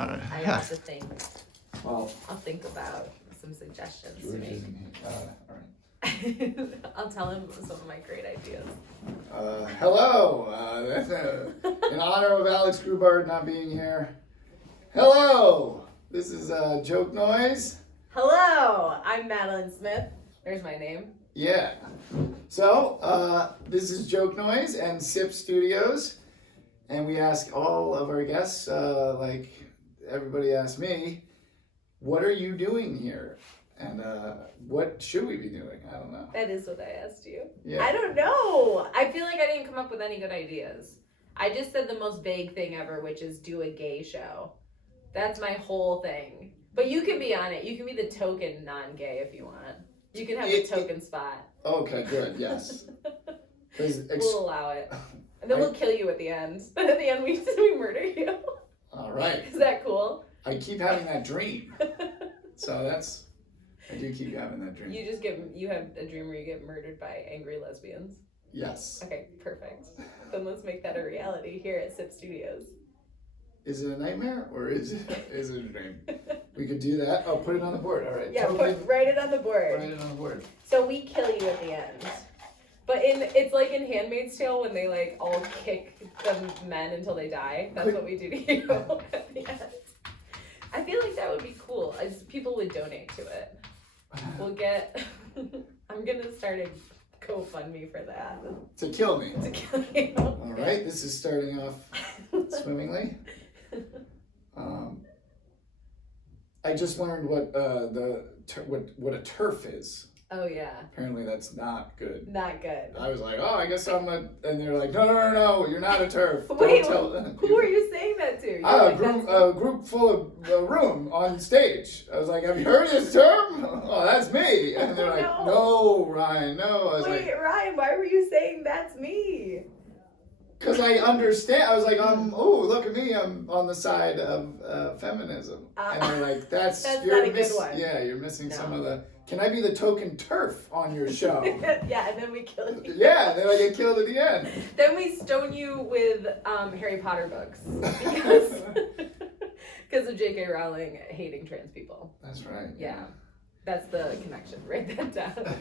All right. I have to think. Well, I'll think about some suggestions to George make. isn't here. All right. I'll tell him some of my great ideas. Hello. That's in honor of Alex Grubard not being here. Hello. This is Jokenoise. Hello, I'm Madelein Smith. There's my name. Yeah. So this is Jokenoise and Sip Studios, and we ask all of our guests, like everybody asked me, what are you doing here? And what should we be doing? I don't know. That is what I asked you. Yeah. I don't know. I feel like I didn't come up with any good ideas. I just said the most vague thing ever, which is do a gay show. That's my whole thing. But you can be on it. You can be the token non-gay if you want. You can have a token spot. Okay, good, yes. We'll allow it. And then we'll kill you at the end. At the end, we murder you. All right. Is that cool? I keep having that dream. So that's... I do keep having that dream. You have a dream where you get murdered by angry lesbians? Yes. Okay, perfect. Then let's make that a reality here at SIP Studios. Is it a nightmare or is it a dream? We could do that. Oh, put it on the board. All right. Yeah, write it on the board. Write it on the board. So we kill you at the end. But it's like in Handmaid's Tale when they like all kick the men until they die. That's what we do to you at the end. I feel like that would be cool. People would donate to it. We'll get. I'm gonna start a GoFundMe for that. To kill me. To kill you. All right. This is starting off swimmingly. I just learned what what a turf is. Oh yeah. Apparently that's not good. Not good. I was like, oh, I guess I'm a, and they're like, no, you're not a turf. Wait, Don't tell them. who are you saying that to? A group full of a room on stage. I was like, have you heard of this term? Oh, that's me. And they're like, no, Ryan, no. I was Wait, like, Ryan, why were you saying that's me? because I understand. I was like, oh, look at me. I'm on the side of feminism. And they're like, that's not a good one. Yeah, you're missing some of the. Can I be the token turf on your show? Yeah, and then we kill you. Yeah, then I get killed at the end. Then we stone you with Harry Potter books because of J.K. Rowling hating trans people. That's right. Yeah, that's the connection. Write that down.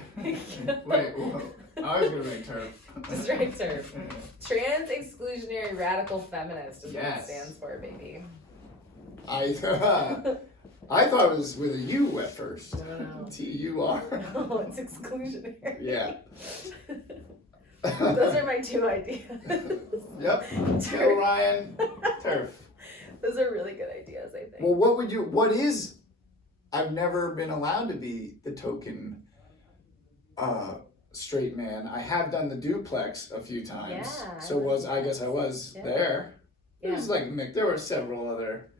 Wait, whoa. I was gonna make turf. Just write turf. Trans exclusionary radical feminist is what it stands for, baby. I thought it was with a U at first. No. T-U-R. No, it's exclusionary. Yeah. Those are my two ideas. Yep. Kill Ryan. Turf. Those are really good ideas, I think. Well, I've never been allowed to be the token straight man. I have done the duplex a few times. Yeah. So I guess I was there. Yeah. It was like Mick. There were several other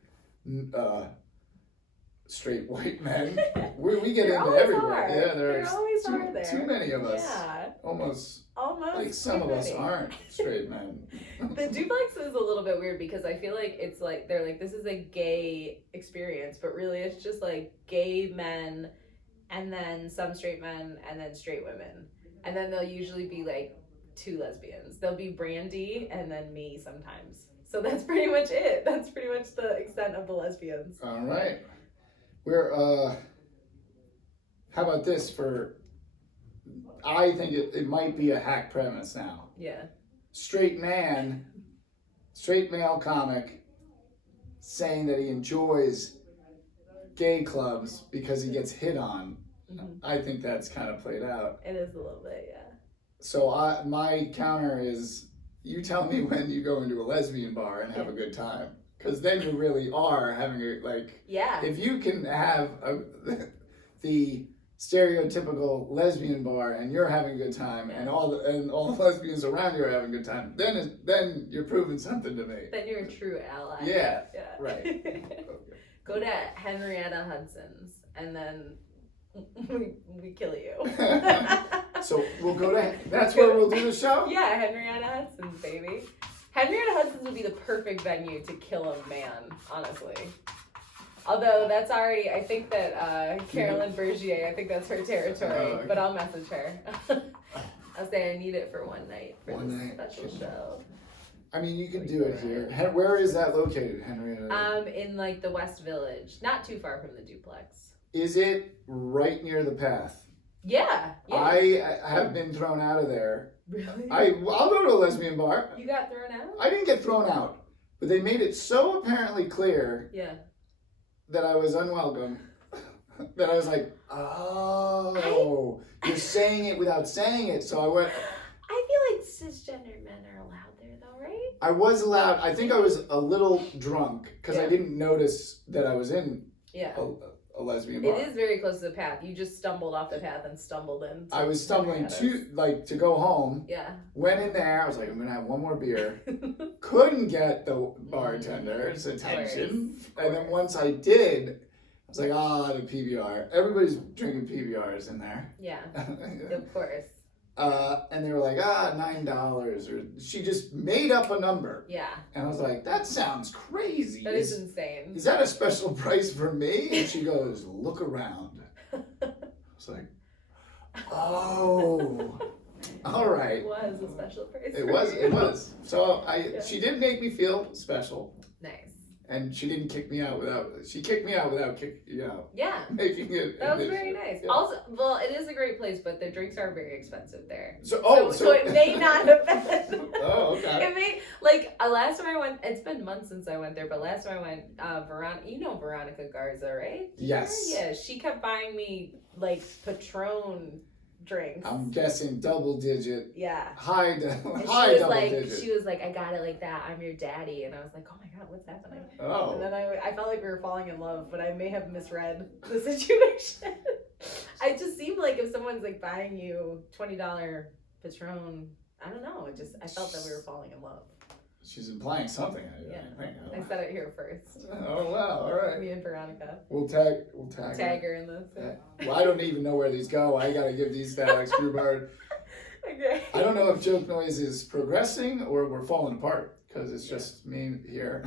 straight white men. We get into everywhere. Yeah, there always are there. too many of us. Yeah. Almost. Like Too some of us many. aren't straight men. The duplex is a little bit weird because I feel like it's like they're like this is a gay experience, but really it's just like gay men and then some straight men and then straight women. And then they'll usually be like two lesbians. There'll be Brandy and then me sometimes. So that's pretty much it. That's pretty much the extent of the lesbians. All right. How about this I think it might be a hack premise now. Yeah. Straight male comic saying that he enjoys gay clubs because he gets hit on. Mm-hmm. I think that's kind of played out. It is a little bit, yeah. So my counter is, you tell me when you go into a lesbian bar and have a good time. Because then you really are having yeah. If you can have the stereotypical lesbian bar and you're having a good time and all the lesbians around you are having a good time, then you're proving something to me. Then you're a true ally. Yeah. Right. Okay. Go to Henrietta Hudson's and then we kill you. So we'll go to, that's where we'll do the show? Yeah, Henrietta Hudson's, baby. Henrietta Hudson's would be the perfect venue to kill a man, honestly. Although that's already, I think that Carolyn Bergier, I think that's her territory, okay. But I'll message her. I'll say I need it for one night for this special show. I mean, you could do it here. Where is that located, Henrietta? In like the West Village, not too far from the duplex. Is it right near the path? Yeah. I have been thrown out of there. Really? I'll go to a lesbian bar. You got thrown out? I didn't get thrown out, but they made it so apparently clear that I was unwelcome that I was like, oh, you're saying it without saying it. So I went. I feel like cisgender men are allowed there though, right? I was allowed. I think I was a little drunk because I didn't notice that I was in a lesbian bar. It is very close to the path. You just stumbled off the path and stumbled in. I was stumbling to go home. Yeah. Went in there. I was like, I'm gonna have one more beer. Couldn't get the bartender's attention, and then once I did, I was like, the PBR. Everybody's drinking PBRs in there. Yeah. Of course. And they were like, $9, or she just made up a number. Yeah. And I was like, that sounds crazy. That is insane. Is that a special price for me? And she goes, look around. I was like, oh, all right. It was a special price. It was. So she did make me feel special. Nice. And she didn't kick me out she kicked me out without kicking you out. Yeah. Making it. That was very nice. Yeah. Also, well, it is a great place, but the drinks are very expensive there. So it may not have been. Oh, okay. It may, last time I went, it's been months since I went there, but last time I went, Veronica Garza, right? Yes. Yeah, she kept buying me, Patron drinks. I'm guessing double digit. Yeah. High double digit. She was like, I got it like that. I'm your daddy. And I was like, oh my God, what's happening? Oh. And then I felt like we were falling in love, but I may have misread the situation. I just seemed like if someone's buying you $20 Patron, I don't know. I felt that we were falling in love. She's implying something. I said it here first. Oh wow! All right. Me and Veronica. We'll tag her in this. Well, I don't even know where these go. I gotta give these to Alex Grubard. Okay. I don't know if Jokenoise is progressing or we're falling apart because it's just me here.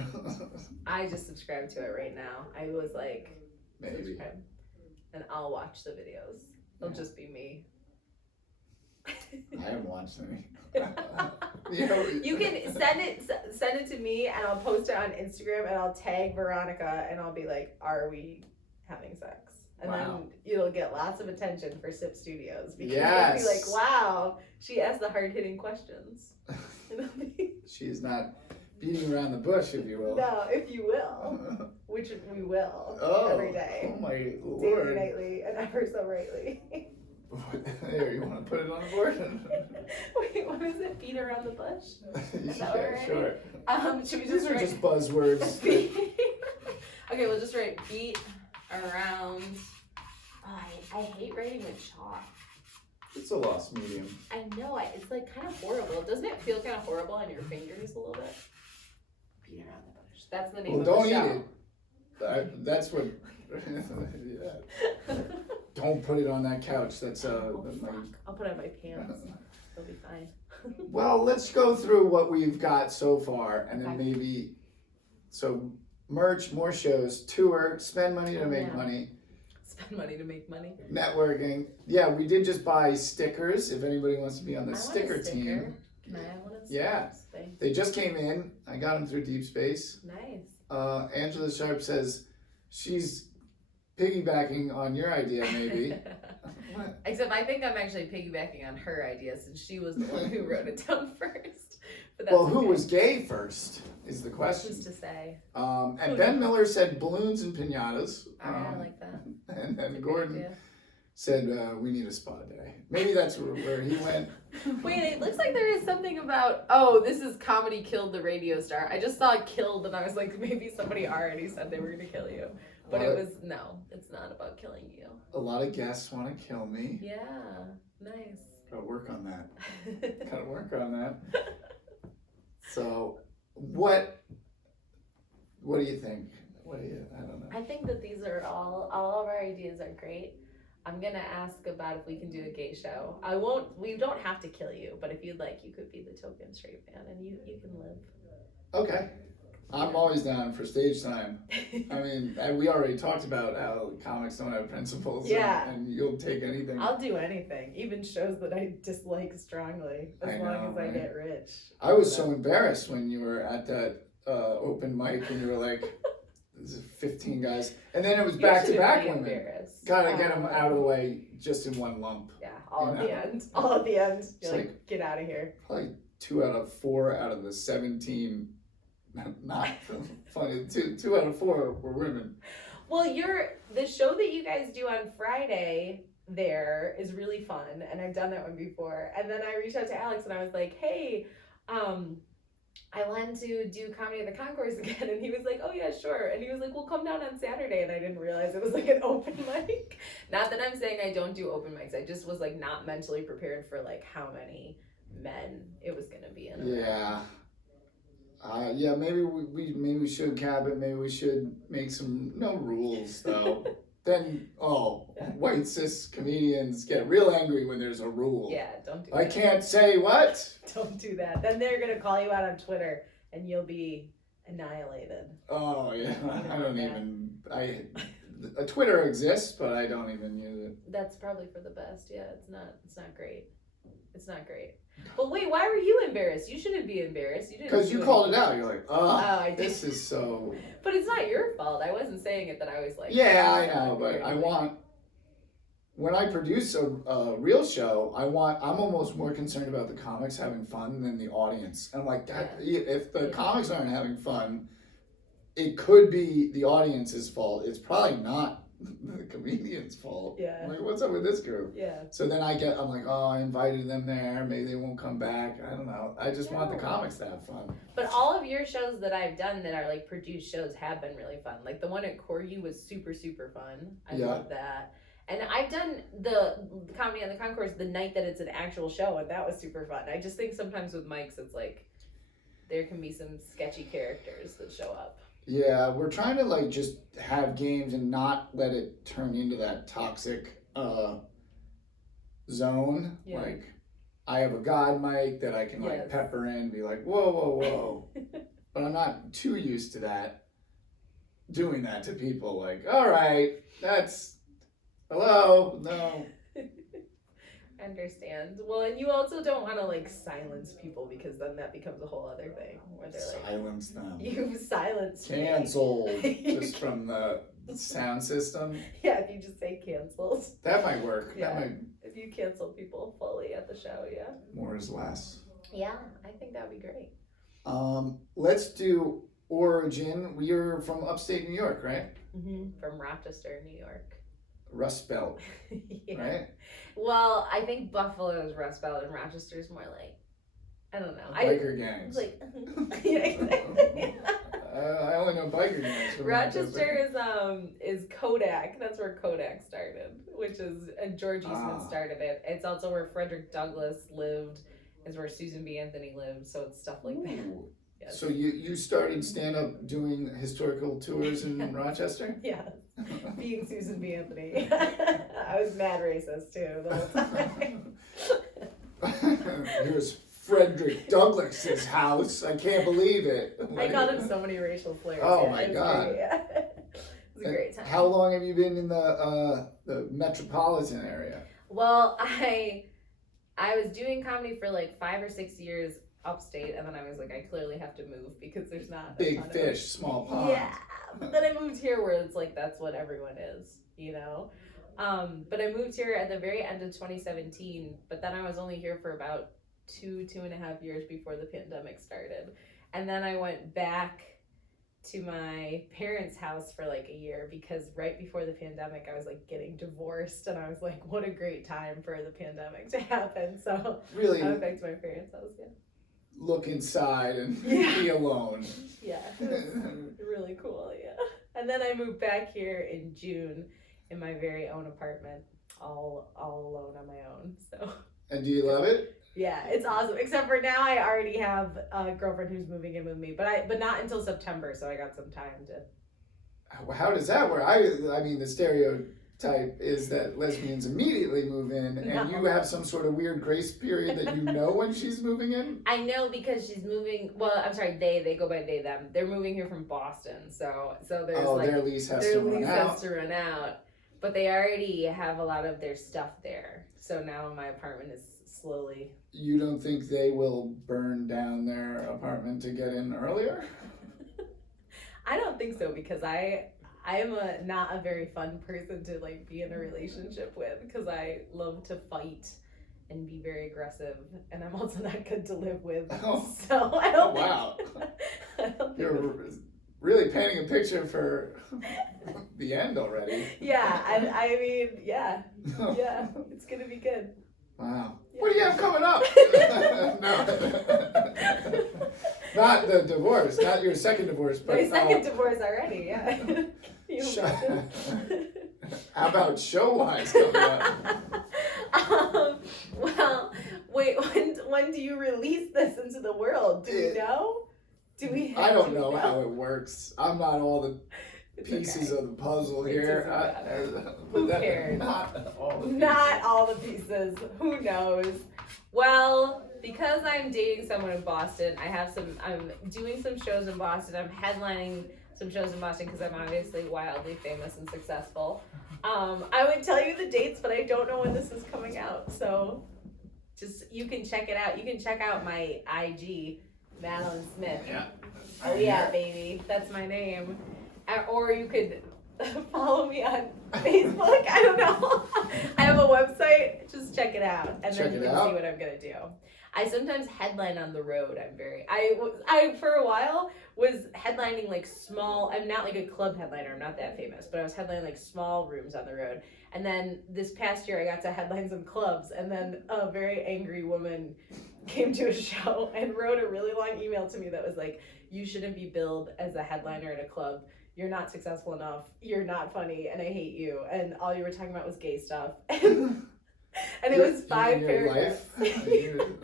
I just subscribed to it right now. I was like, maybe, subscribe, and I'll watch the videos. It'll just be me. I haven't watched any. You can send it to me and I'll post it on Instagram and I'll tag Veronica and I'll be like, are we having sex? And then it'll get lots of attention for Sip Studios because they'll be like, wow, she asked the hard-hitting questions. She's not beating around the bush, if you will. No, if you will, which we will every day. Oh my Lord. Daily, nightly, and ever so rightly. There, you want to put it on the board? Wait, what is it? Beat around the bush? Is that yeah, sure. Should we These are just buzzwords. Okay, we'll just write beat around. Oh, I hate writing with chalk. It's a lost medium. I know, it's kind of horrible. Doesn't it feel kind of horrible on your fingers a little bit? Beat around the bush. That's the name of the show. Don't eat it. That's what. Yeah. Don't put it on that couch. That's I'll put it on my pants. It'll be fine. Well, let's go through what we've got so far, and then maybe merch, more shows, tour, spend money to make money. Spend money to make money. Networking. Yeah, we did just buy stickers. If anybody wants to be on the sticker team. Can I have one of those? Yeah. Thanks. They just came in. I got them through Deep Space. Nice. Angela Sharp says she's piggybacking on your idea, maybe. Except I think I'm actually piggybacking on her idea since she was the one who wrote it down first. But that's who was gay first is the question. Who's to say? And Ben Miller said balloons and piñatas. I like that. And then Gordon said we need a spa day. Maybe that's where he went. Wait, it looks like there is something about, this is comedy killed the radio star. I just saw killed and I was like, maybe somebody already said they were going to kill you. But no, it's not about killing you. A lot of guests want to kill me. Yeah, nice. Gotta work on that. So, what do you think? I don't know. I think that these are all of our ideas are great. I'm gonna ask about if we can do a gay show. We don't have to kill you, but if you'd like, you could be the token straight man and you can live. Okay. I'm always down for stage time. I mean, we already talked about how comics don't have principles. Yeah. And you'll take anything. I'll do anything, even shows that I dislike strongly, as long as I get rich. I was so embarrassed when you were at that open mic and you were like, there's 15 guys. And then it was back-to-back women. Gotta get them out of the way just in one lump. Yeah, all at the end. All at the end. You're like, get out of here. Probably 2 out of 4 out of the 17, not funny, 2 out of 4 were women. Well, the show that you guys do on Friday there is really fun, and I've done that one before. And then I reached out to Alex and I was like, hey, I wanted to do comedy at the Concourse again, and he was like, oh yeah, sure. And he was like, well, come down on Saturday, and I didn't realize it was like an open mic. Not that I'm saying I don't do open mics, I just was like not mentally prepared for like how many men it was gonna be in. Yeah. Yeah, maybe we should cap it, maybe we should make no rules though. Then, white cis comedians get real angry when there's a rule. Yeah, don't do that. I can't say what? Don't do that. Then they're going to call you out on Twitter and you'll be annihilated. Oh, yeah. Twitter exists, but I don't even use it. That's probably for the best. Yeah, it's not great. It's not great. But wait, why were you embarrassed? You shouldn't be embarrassed. You didn't. Because you called it out. You're like, I did. This is so. But it's not your fault. I wasn't saying it that I was like. Yeah, I know, but when I produce a real show, I'm almost more concerned about the comics having fun than the audience. I'm like, if the comics aren't having fun, it could be the audience's fault. It's probably not the comedian's fault. Yeah. I'm like, what's up with this group? Yeah. So then I'm like, I invited them there. Maybe they won't come back. I don't know. I just want the comics to have fun. But all of your shows that I've done that are like produced shows have been really fun. Like the one at Corgi was super, super fun. I love that. And I've done the comedy on the Concourse the night that it's an actual show, and that was super fun. I just think sometimes with mics, it's like there can be some sketchy characters that show up. Yeah, we're trying to like just have games and not let it turn into that toxic zone. Yeah. Like I have a god mic that I can like pepper in and be like, whoa. But I'm not too used to that, doing that to people. Like, all right, that's, hello, no. I understand. Well, and you also don't want to like silence people because then that becomes a whole other thing where they're like silence them. You silenced me. Canceled just from the sound system. Yeah, if you just say canceled. That might work. Yeah. If you cancel people fully at the show, yeah. More is less. Yeah, I think that would be great. Let's do origin. You're from upstate New York, right? Mm-hmm. From Rochester, New York. Rust Belt, right? Well, I think Buffalo is Rust Belt and Rochester is more like, I don't know. Biker gangs. Like, yeah, exactly. I only know biker gangs. Rochester is Kodak. That's where Kodak started, which is, and George Eastman started it. It's also where Frederick Douglass lived, is where Susan B. Anthony lived, so it's stuff like that. Yes. So you started stand-up doing historical tours in Rochester? Yeah, being Susan B. Anthony. I was mad racist too the whole time. Here's Frederick Douglass's house. I can't believe it. I called him so many racial slurs. Oh my God. Great, yeah. It was a great time. How long have you been in the metropolitan area? Well, I was doing comedy for like 5 or 6 years upstate, and then I was like, I clearly have to move because there's not big fish, small pond. Yeah, but then I moved here where it's like that's what everyone is, you know. But I moved here at the very end of 2017, but then I was only here for about 2.5 years before the pandemic started, and then I went back to my parents' house for like a year because right before the pandemic I was like getting divorced, and I was like, what a great time for the pandemic to happen. So really, I went back to my parents' house. Yeah. Look inside and be alone. Yeah, it was really cool, yeah. And then I moved back here in June in my very own apartment, all alone on my own. So. And do you love it? Yeah, it's awesome. Except for now, I already have a girlfriend who's moving in with me, but not until September, so I got some time to. How does that work? I mean, the stereotype type is that lesbians immediately move in, and No. you have some sort of weird grace period that you know when she's moving in? I know because she's moving. Well, I'm sorry, they go by they them. They're moving here from Boston, so there's like their lease has their to run lease out. has to run out. But they already have a lot of their stuff there, so now my apartment is slowly. You don't think they will burn down their apartment to get in earlier? I don't think so because I am not a very fun person to like be in a relationship with because I love to fight and be very aggressive, and I'm also not good to live with. Oh. So I don't think. Wow. I don't think You're really painting a picture for the end already. Yeah, I mean, yeah, it's gonna be good. Wow. Yeah. What do you have coming up? No. Not the divorce, not your second divorce, but My second divorce already, yeah. Can you Sh- imagine? how about show-wise coming up? Well, wait, when do you release this into the world? Do we know? I don't know how it works. I'm not all the It's pieces okay. of the puzzle It here. doesn't matter. But Who cares? Not all the pieces. Not all the pieces. Who knows? Well, because I'm dating someone in Boston, I'm doing some shows in Boston. I'm headlining some shows in Boston because I'm obviously wildly famous and successful. I would tell you the dates, but I don't know when this is coming out. So just, you can check it out. You can check out my IG, Madelein Smith. Yeah. Oh yeah, baby. That's my name. Or you could follow me on Facebook. I don't know. I have a website. Just check it out, and Check then you it can out. see what I'm gonna do. I sometimes headline on the road. I for a while was headlining like small. I'm not like a club headliner. I'm not that famous, but I was headlining like small rooms on the road. And then this past year, I got to headline some clubs, and then a very angry woman came to a show and wrote a really long email to me that was like, "You shouldn't be billed as a headliner in a club. You're not successful enough. You're not funny, and I hate you. And all you were talking about was gay stuff." And it was 5 your paragraphs. life?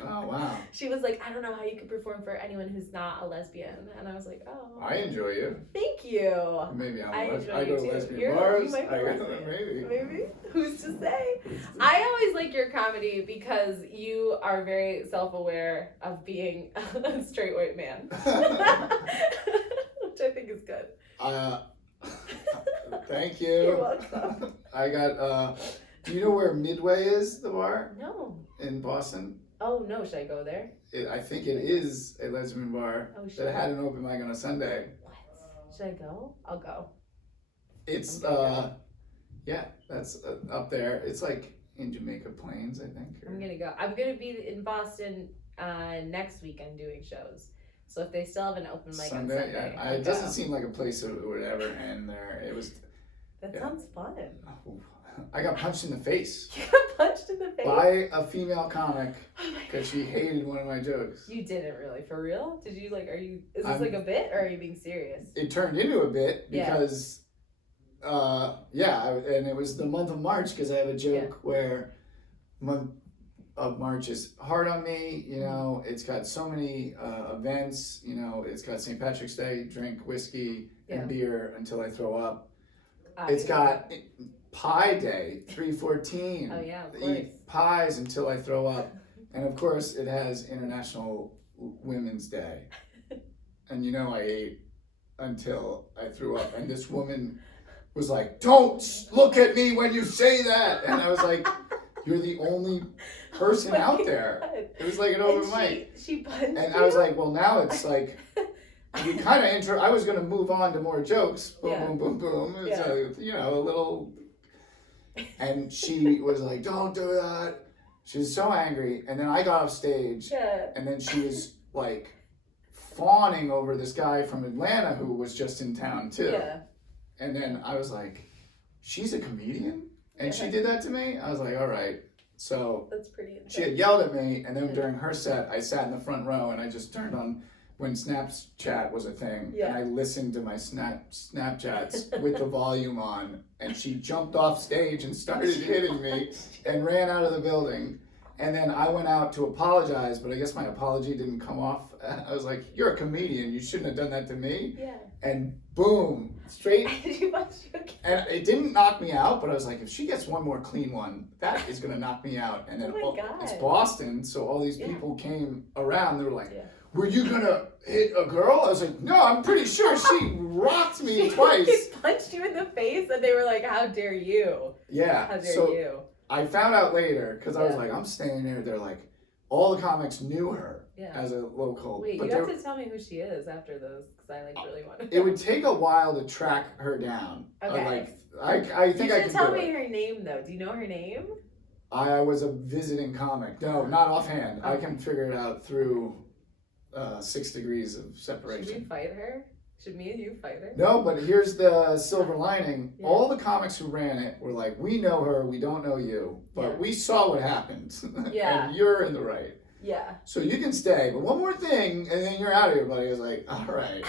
Oh, wow. She was like, "I don't know how you could perform for anyone who's not a lesbian." And I was like, "Oh, I enjoy you. thank you." Maybe I'm I a enjoy I you go to too. lesbian You bars. might be I go, lesbian. maybe. Maybe. Who's to say? I always like your comedy because you are very self-aware of being a straight white man, which I think is good. Thank You're you. welcome. I got, do you know where Midway is, the bar No. in Boston? Oh no, should I go there? I think it is a lesbian bar Oh that shit. had an open mic on a Sunday. What? Should I go? I'll go. It's, yeah, that's up there. It's like in Jamaica Plains, I think. or- I'm gonna go. I'm gonna be in Boston next weekend doing shows. So if they still have an open mic on Sunday, yeah. I'll It doesn't go. seem like a place that would ever end there. It was, That yeah. sounds fun. I got punched in the face You got punched in the face. by a female comic Oh my because she hated one of my jokes. You didn't really, for real? Did you like? Is this I'm- like a bit, or are you being serious? It turned into a bit Yeah. because, and it was the month of March because I have a joke where month of March is hard on me. You know, it's got so many events. You know, it's got St. Patrick's Day, drink whiskey Yeah. and beer until I throw up. It's got Pie Day, 3/14. Oh yeah, of course. Eat pies until I throw up. And of course, it has International Women's Day. And you know, I ate until I threw up. And this woman was like, "Don't look at me when you say that." And I was like, "You're the only person Oh my out there." God. It was like an And open mic. She punched And you? I was like, well, now it's like, you kind of I was going to move on to more jokes. Boom, Yeah. boom, boom, boom. It's Yeah. a little. And she was like, "Don't do that." She was so angry. And then I got off stage. Yeah. And then she was like fawning over this guy from Atlanta who was just in town too. Yeah. And then I was like, "She's a comedian?" And Yeah. she did that to me. I was like, "All right." So That's pretty intense. she had yelled at me, and then Yeah. during her set, I sat in the front row and I just turned on when Snapchat was a thing, Yeah. and I listened to my Snapchats with the volume on, and she jumped off stage and started hitting me and ran out of the building. And then I went out to apologize, but I guess my apology didn't come off. I was like, "You're a comedian. You shouldn't have done that to me." Yeah. and boom, straight. Did you punch you again? And it didn't knock me out, but I was like, if she gets one more clean one, that is gonna knock me out. And then Oh my God. it's Boston, so all these people came around. They were like, Yeah. "Were you gonna hit a girl?" I was like, "No, I'm pretty sure she rocked me twice." She punched you in the face, and they were like, "How dare you? Yeah. How dare so you?" I found out later because I was Yeah. like, I'm standing there. They're like, all the comics knew her Yeah. as a local. Wait, but you have to tell me who she is after those, because I like really want to. it would take a while to track her down. Okay. I think you I should could tell do me it. her name though. Do you know her name? I was a visiting comic. No, not offhand. I can figure it out through 6 degrees of separation. Should we fight her? Should me and you fight her? No, but here's the silver lining. Yeah. All the comics who ran it were like, we know her, we don't know you, but Yeah. we saw what happened. Yeah. And you're in the right. Yeah. So you can stay, but one more thing, and then you're out of here, buddy. I was like, all right.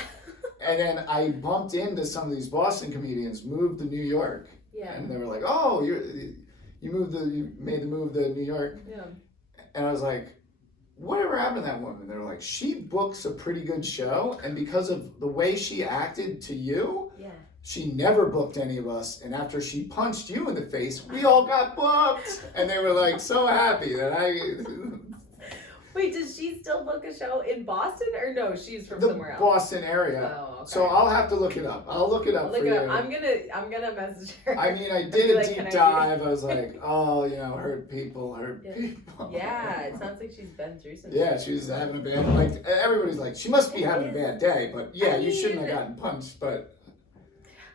And then I bumped into some of these Boston comedians, moved to New York, Yeah. and they were like, oh, you made the move to New York. Yeah. And I was like, whatever happened to that woman? They were like, she books a pretty good show, and because of the way she acted to you, Yeah. she never booked any of us. And after she punched you in the face, we all got booked. And they were like so happy that Wait, does she still book a show in Boston, or no? She's from the somewhere else. Boston area. Oh, okay. So I'll have to look it up. I'll look it up Look for it you. up. I'm gonna message her. I mean, I Be did a like, deep "Can I dive. I was like, oh, hurt people. Yeah. Yeah, it sounds like she's been through some. Yeah, she was having a bad, like, everybody's like, she must be having a bad day, but yeah, you shouldn't have gotten punched, but.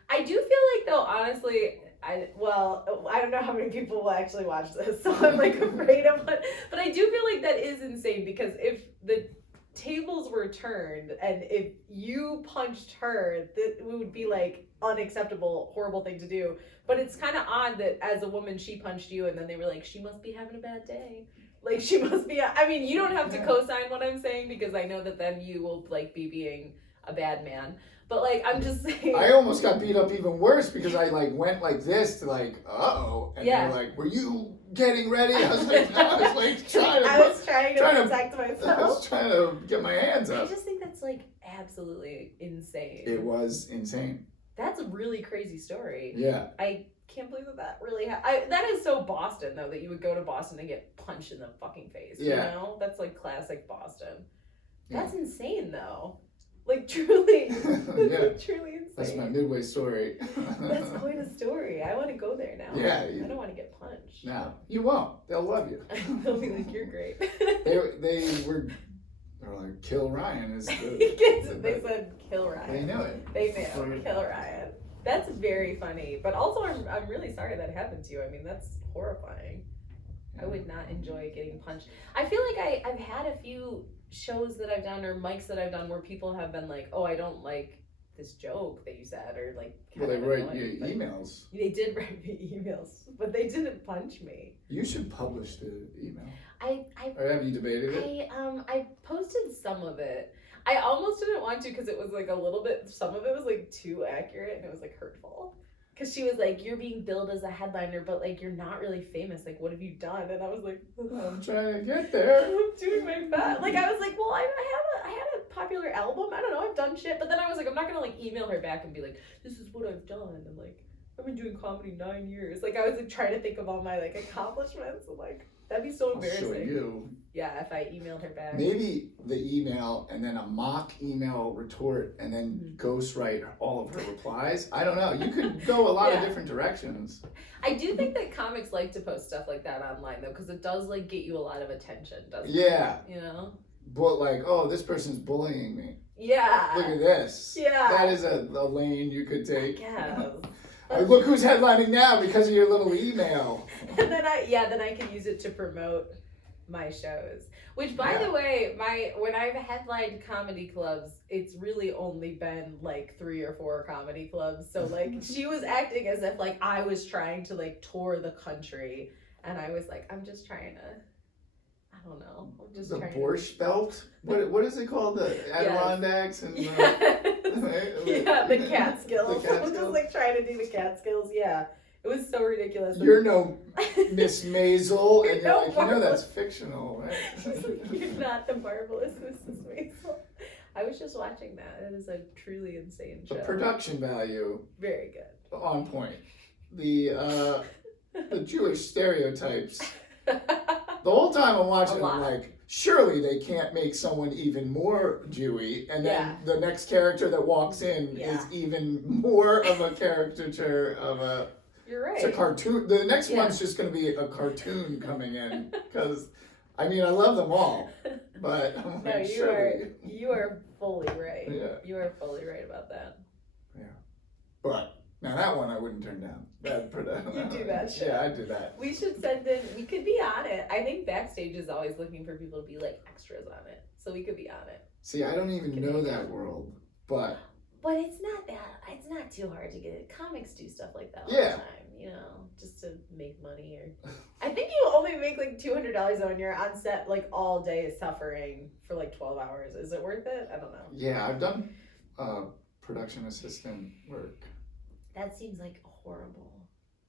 I do feel like though, honestly, I don't know how many people will actually watch this, so I'm like afraid of it. But I do feel like that is insane, because if the tables were turned and if you punched her, that would be like unacceptable, horrible thing to do. But it's kind of odd that as a woman she punched you, and then they were like, she must be having a bad day. Like, she must be. I mean, you don't have to co-sign what I'm saying, because I know that then you will like be being a bad man. But like, I'm just saying. I almost got beat up even worse because I like went like this to like, uh-oh. And Yeah. they're like, were you getting ready? I was like, no, I was like trying to. I was trying to protect myself. I was trying to get my hands I up. just think that's like absolutely insane. It was insane. That's a really crazy story. Yeah. I can't believe that really that is so Boston though, that you would go to Boston and get punched in the fucking face. Yeah. You know? That's like classic Boston. Yeah. That's insane though. Like truly. Yeah. Truly insane. That's my midway story. That's quite a story. I want to go there now. Yeah. I don't want to get punched. No, you won't. They'll love you. They'll be like, you're great. They were like, kill Ryan is the. They said kill Ryan. They knew it. They knew. Kill Ryan. That's very funny. But also, I'm really sorry that happened to you. I mean, that's horrifying. I would not enjoy getting punched. I feel like I've had a few shows that I've done or mics that I've done where people have been like, oh, I don't like this joke that you said, or like. Well, they write annoying, you emails. They did write me emails, but they didn't punch me. You should publish the email. I Or have you debated it? I posted some of it. I almost didn't want to, because it was like a little bit, some of it was like too accurate, and it was like hurtful. Because she was like, you're being billed as a headliner, but like you're not really famous. Like, what have you done? And I was like, I'm trying to get there. I'm doing my best. Like, I was like, well, I had a popular album. I don't know, I've done shit. But then I was like, I'm not gonna like email her back and be like, this is what I've done. And like, I've been doing comedy 9 years. Like, I was like trying to think of all my like accomplishments. And like, that'd be so embarrassing. I'll show you. Yeah, if I emailed her back. Maybe the email and then a mock email retort and then ghostwrite all of her replies. I don't know. You could go a lot of different directions. I do think that comics like to post stuff like that online though, because it does like get you a lot of attention, doesn't it? Yeah. You know? But like, oh, this person's bullying me. Yeah. Look at this. Yeah. That is a lane you could take. Yeah. Look who's headlining now because of your little email. And then I can use it to promote my shows. Which, by the way, when I've headlined comedy clubs, it's really only been like 3 or 4 comedy clubs. So like she was acting as if like I was trying to like tour the country, and I was like, I'm just trying to. I don't know. I'm just The trying Borscht Belt? What is it called? The Adirondacks and the Catskills. The I'm just like trying to do the Catskills. Yeah, it was so ridiculous. You're no Miss Maisel, and you're no like, that's fictional, right? You're not the marvelous Mrs. Maisel. I was just watching that. It is a truly insane show. The production value Very good. on point. The Jewish stereotypes. The whole time I'm watching, I'm like, surely they can't make someone even more Jewy, and then the next character that walks in is even more of a caricature of a. You're right. It's a cartoon. The next one's just going to be a cartoon coming in because, I mean, I love them all, but I'm no, like, you are fully right. Yeah. You are fully right about that. Yeah, but now that one I wouldn't turn down. You do that shit. Yeah, I do that. We should send in. We could be on it. I think Backstage is always looking for people to be like extras on it, so we could be on it. See, I don't even know that world, but. But it's not that. It's not too hard to get it. Comics do stuff like that all the time, you know, just to make money. Or I think you only make like $200 when you're on set like all day suffering for like 12 hours. Is it worth it? I don't know. Yeah, I've done production assistant work. That seems like horrible.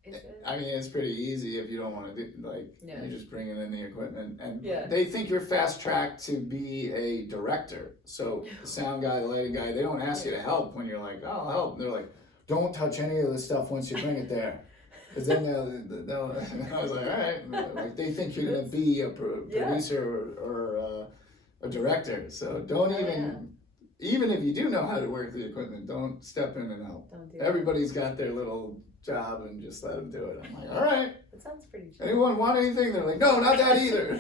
Is it? I mean, it's pretty easy if you don't want to do, like, you're just bringing in the equipment. And they think you're fast tracked to be a director. So the sound guy, the lighting guy, they don't ask you to help when you're like, oh, I'll help. They're like, don't touch any of the stuff once you bring it there. Because then they'll and I was like, all right. Like, they think you're going to be a producer or a director. So don't even if you do know how to work the equipment, don't step in and help. Don't do Everybody's got their little job and just let them do it. I'm like, all right. That sounds pretty chill. Anyone want anything? They're like, no, not that either.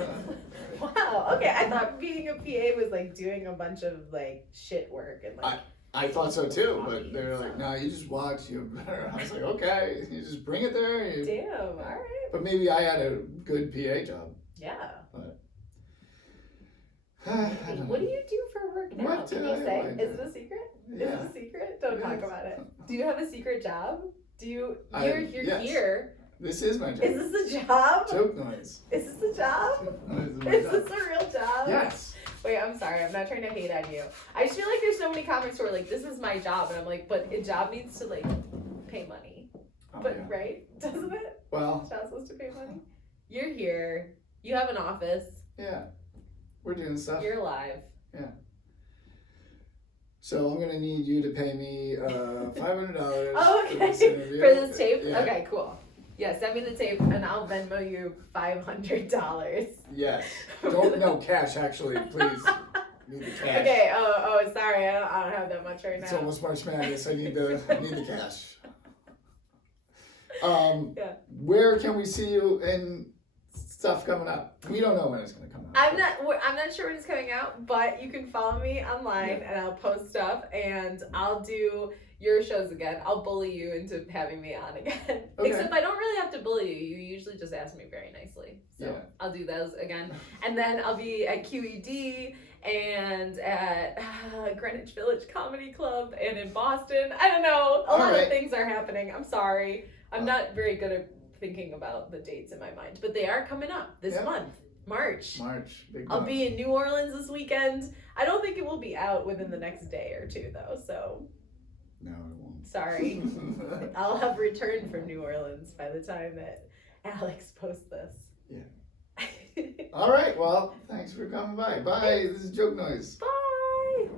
Wow. Okay, I thought being a PA was like doing a bunch of like shit work and like. I thought so too, but they were like, no, you just watch. You better. I was like, okay, you just bring it there. Damn. All right. But maybe I had a good PA job. Yeah. But. What do you do for work now? What Can you say? Is it a secret? Yeah. Is it a secret? Don't talk about it. Do you have a secret job? Do you? You're yes. here. This is my job. Is this a job? Jokenoise. Is this a job? Is this a real job? Yes. Wait, I'm sorry. I'm not trying to hate on you. I just feel like there's so many comics who are like, this is my job. And I'm like, but a job needs to like pay money. Right? Doesn't it? Well. It's not supposed to pay money. You're here. You have an office. Yeah. We're doing stuff. You're alive. Yeah. So I'm gonna need you to pay me $500. Oh, okay. For this tape? Yeah. Okay, cool. Yeah, send me the tape and I'll Venmo you $500. Yes. No cash actually, please. Need the cash. Okay. Oh, sorry. I don't have that much right now. It's almost March Madness. I need the cash. Where can we see you in stuff coming up? We don't know when it's gonna come out. I'm not sure when it's coming out, but you can follow me online and I'll post stuff and I'll do your shows again. I'll bully you into having me on again. Okay. Except I don't really have to bully you. You usually just ask me very nicely. So I'll do those again. And then I'll be at QED and at Greenwich Village Comedy Club and in Boston. I don't know. A lot of things are happening. I'm sorry. I'm not very good at thinking about the dates in my mind, but they are coming up this month. March. Big I'll month. be in New Orleans this weekend. I don't think it will be out within the next day or two, though, so. No, it won't. Sorry. I'll have returned from New Orleans by the time that Alex posts this. Yeah. All right, well, thanks for coming by. Bye. This is Jokenoise. Bye.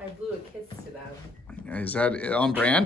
I blew a kiss to them. Is that on brand?